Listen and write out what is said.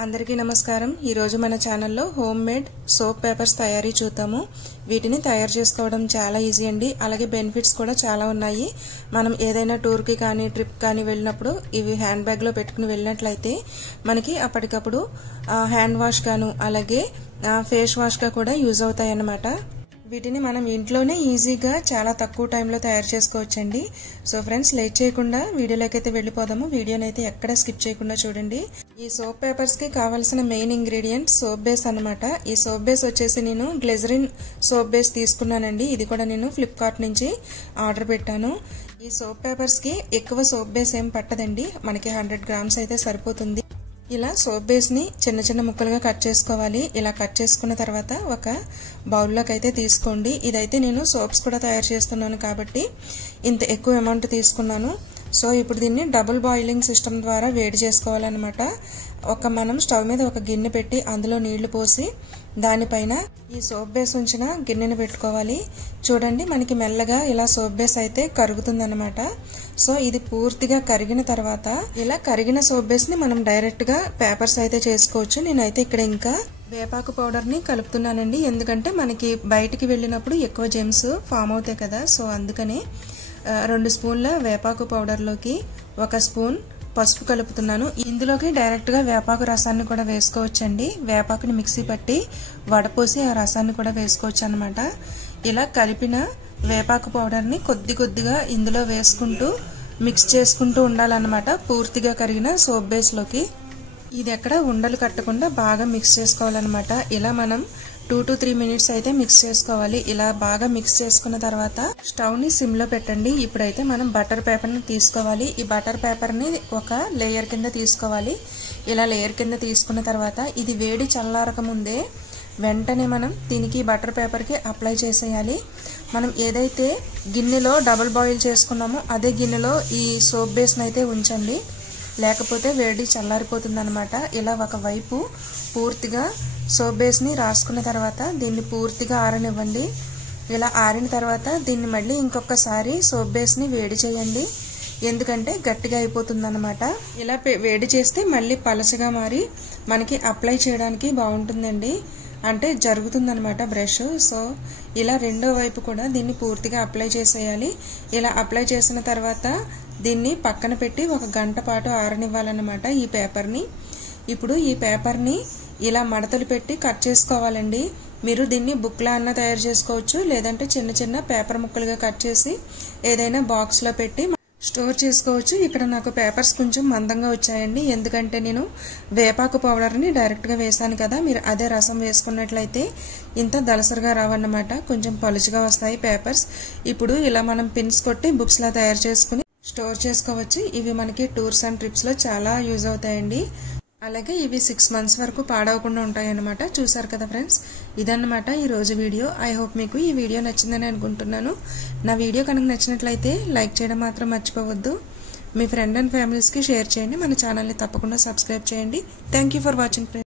అందరికీ నమస్కారం। ఈ రోజు మన ఛానల్లో హోమ్ మేడ్ సోప్ పేపర్స్ తయారీ చూద్దాము। వీటిని తయారు చేసుకోవడం చాలా ఈజీ అండి। అలాగే బెనిఫిట్స్ కూడా చాలా ఉన్నాయి। మనం ఏదైనా టూర్ కి కానీ ట్రిప్ కానీ వెళ్ళినప్పుడు ఇవి హ్యాండ్ బ్యాగ్ లో పెట్టుకుని వెళ్ళినట్లయితే మనకి అప్పటికప్పుడు హ్యాండ్ వాష్ గాను అలాగే ఫేస్ వాష్ గా కూడా యూజ్ అవుతాయి అన్నమాట। వీటిని మనం ఇంట్లోనే ఈజీగా చాలా తక్కువ టైంలో తయారు చేసుకోవచ్చండి। సో ఫ్రెండ్స్ లేట్ చేయకుండా వీడియోలోకి అయితే వెళ్ళిపోదాము। వీడియోని అయితే ఎక్కడ స్కిప్ చేయకుండా చూడండి। ఈ సోప్ పేపర్స్ కి కావాల్సిన మెయిన్ ఇంగ్రీడియంట్ సోప్ బేస్ అన్నమాట। ఈ సోప్ బేస్ వచ్చేసి నేను గ్లిజరిన్ సోప్ బేస్ తీసుకున్నానండి। ఇది కూడా నేను ఫ్లిప్కార్ట్ నుంచి ఆర్డర్ పెట్టాను। ఈ సోప్ పేపర్స్ కి ఎక్కువ సోప్ బేస్ ఏం పట్టదండి, మనకి 100 గ్రామ్స్ అయితే సరిపోతుంది। ఇలా సోప్ బేస్ ని చిన్న చిన్న ముక్కలుగా కట్ చేసుకోవాలి। ఇలా కట్ చేసుకున్న తర్వాత ఒక బౌల్లోకి అయితే తీసుకోండి। ఇదైతే నేను సోప్స్ కూడా తయారు చేస్తున్నాను కాబట్టి ఇంత ఎక్కువ అమౌంట్ తీసుకున్నాను। సో ఇప్పుడు దీన్ని డబుల్ బాయిలింగ్ సిస్టమ్ ద్వారా వేడి చేసుకోవాలన్నమాట। మనం స్టవ్ మీద ఒక గిన్నె పెట్టి అందులో నీళ్లు పోసి దానిపైన ఈ సోప్ బేస్ ఉంచిన గిన్నెని పెట్టుకోవాలి। చూడండి మనకి మెల్లగా ఇలా సోప్ బేస్ అయితే కరుగుతుందన్నమాట। సో ఇది పూర్తిగా కరిగిన తర్వాత ఇలా కరిగిన సోప్ బేస్ ని మనం డైరెక్ట్ గా పేపర్స్ అయితే చేసుకోవచ్చు। నేనైతే ఇక్కడ ఇంకా వేపాకు పౌడర్ ని కలుపుతున్నానండి, ఎందుకంటే మనకి బయటికి వెళ్ళినప్పుడు ఎక్కువ జెమ్స్ ఫామ్ అవుతాయి కదా। సో అందుకనే 2 స్పూన్ల వేపాకు పౌడర్ లోకి 1 స్పూన్ పసుపు కలుపుతున్నాను। ఇందులోకి డైరెక్ట్ గా వేపాకు రసాన్ని కూడా వేసుకోవచ్చండి। వేపాకుని మిక్సీ పట్టి వడపోసి ఆ రసాన్ని కూడా వేసుకోవచ్చు అన్నమాట। ఇలా కలిపిన వేపాకు పౌడర్ ని కొద్ది కొద్దిగా ఇందులో వేసుకుంటూ మిక్స్ చేసుకుంటూ ఉండాలన్నమాట పూర్తిగా కరిగిన సోప్ బేస్ లోకి। ఇది ఎక్కడ ఉండలు కట్టకుండా బాగా మిక్స్ చేసుకోవాలన్నమాట। ఇలా మనం 2 to 3 మినిట్స్ అయితే మిక్స్ చేసుకోవాలి। ఇలా బాగా మిక్స్ చేసుకున్న తర్వాత స్టవ్ ని సిమ్ లో పెట్టండి। ఇప్పుడైతే మనం బటర్ పేపర్ ని తీసుకోవాలి। ఈ బటర్ పేపర్ ని ఒక లేయర్ కింద తీసుకోవాలి। ఇలా లేయర్ కింద తీసుకున్న తర్వాత ఇది వేడి చల్లారక ముందే వెంటనే మనం దీనికి బటర్ పేపర్ కి అప్లై చేసేయాలి। మనం ఏదైతే గిన్నెలో డబుల్ బాయిల్ చేసుకున్నామో అదే గిన్నెలో ఈ సోప్ బేస్ ని అయితే ఉంచండి, లేకపోతే వేడి చల్లారిపోతుంది అన్నమాట। ఇలా ఒక వైపు పూర్తిగా సోప్ బేస్ ని రాసుకున్న తర్వాత దీన్ని పూర్తిగా ఆరనివ్వండి। ఇలా ఆరిన తర్వాత దీన్ని మళ్ళీ ఇంకొకసారి సోప్ బేస్ ని వేడి చేయండి, ఎందుకంటే గట్టిగా అయిపోతుంది అన్నమాట। ఇలా వేడి చేస్తే మళ్ళీ పలచగా మారి మనకి అప్లై చేయడానికి బాగుంటుందండి, అంటే జరుగుతుందన్నమాట బ్రష్। సో ఇలా రెండో వైపు కూడా దీన్ని పూర్తిగా అప్లై చేసేయాలి। ఇలా అప్లై చేసిన తర్వాత దీన్ని పక్కన పెట్టి 1 గంట పాటు ఆరనివ్వాలన్నమాట ఈ పేపర్ని। ఇప్పుడు ఈ పేపర్ని ఇలా మడతలు పెట్టి కట్ చేసుకోవాలండి। మీరు దీన్ని బుక్లా అన్న తయారు చేసుకోవచ్చు, లేదంటే చిన్న చిన్న పేపర్ ముక్కలుగా కట్ చేసి ఏదైనా బాక్స్లో పెట్టి స్టోర్ చేసుకోవచ్చు। ఇక్కడ నాకు పేపర్స్ కొంచెం మందంగా వచ్చాయండి, ఎందుకంటే నేను వేపాకు పౌడర్ని డైరెక్ట్గా వేసాను కదా। మీరు అదే రసం వేసుకున్నట్లయితే ఇంత దలసరిగా రావన్నమాట, కొంచెం పలుచగా వస్తాయి పేపర్స్। ఇప్పుడు ఇలా మనం పిన్స్ కొట్టి బుక్స్లా తయారు చేసుకుని స్టోర్ చేసుకోవచ్చు। ఇవి మనకి టూర్స్ అండ్ ట్రిప్స్ లో చాలా యూజ్ అవుతాయండి। అలాగే ఇవి 6 months వరకు పాడవకుండా ఉంటాయి అన్నమాట। చూసారు కదా ఫ్రెండ్స్, ఇదన్నమాట ఈ రోజు వీడియో। ఐ హోప్ మీకు ఈ వీడియో నచ్చిందని అనుకుంటున్నాను। నా వీడియో కనుక నచ్చినట్లయితే లైక్ చేయడం మాత్రం మర్చిపోవద్దు। మీ ఫ్రెండ్ అండ్ ఫ్యామిలీస్కి షేర్ చేయండి। మన ఛానల్ని తప్పకుండా సబ్స్క్రైబ్ చేయండి। Thank you for watching friends.